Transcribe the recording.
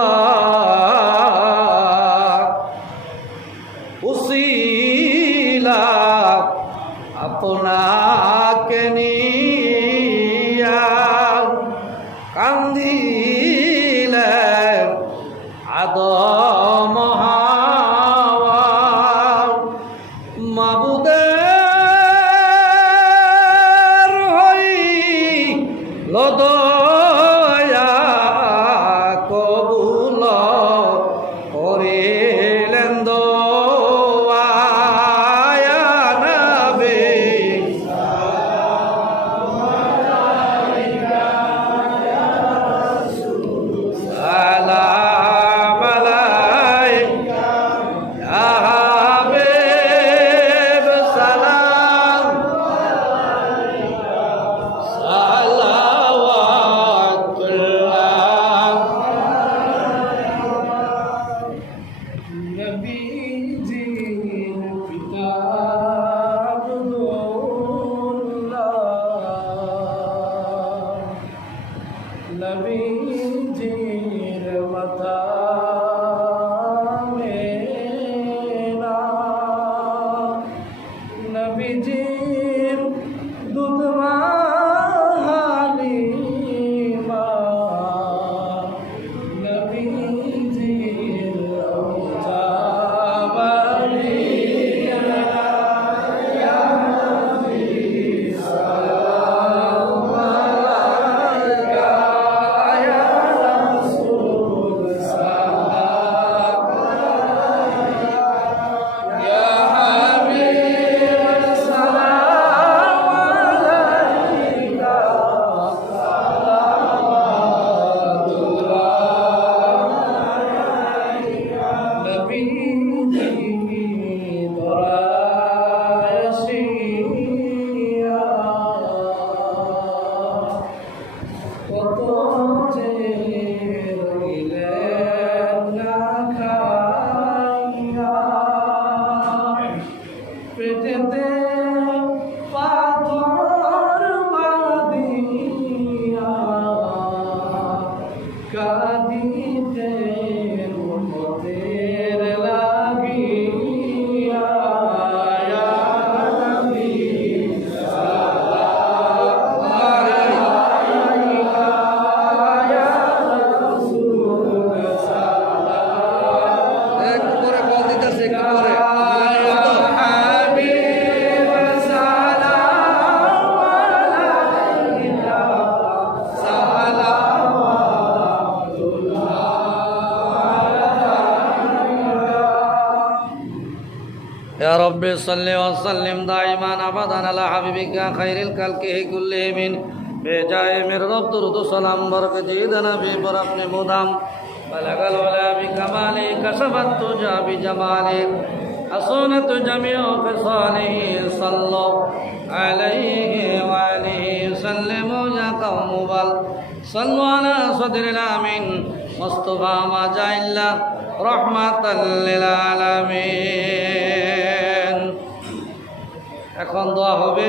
হাবিবাল্লাহ উসিলা আপনাকে নিয়া কান্দিলে আদম মাবুদের 白云 يا رب صل وسلم دائما ابدا على حبيبك خير الخلق كلهم بجاه من رب درود سلام بركة جيدنا في برفن مدام بلغ الولا بكماله كسبت تجا بجماله حصونة جميع خصاله صلوا عليه وآله سلموا يا قوم بل صلوا على صدر الأمين مصطفى ما جاء إلا رحمة للعالمين এখন দোয়া হবে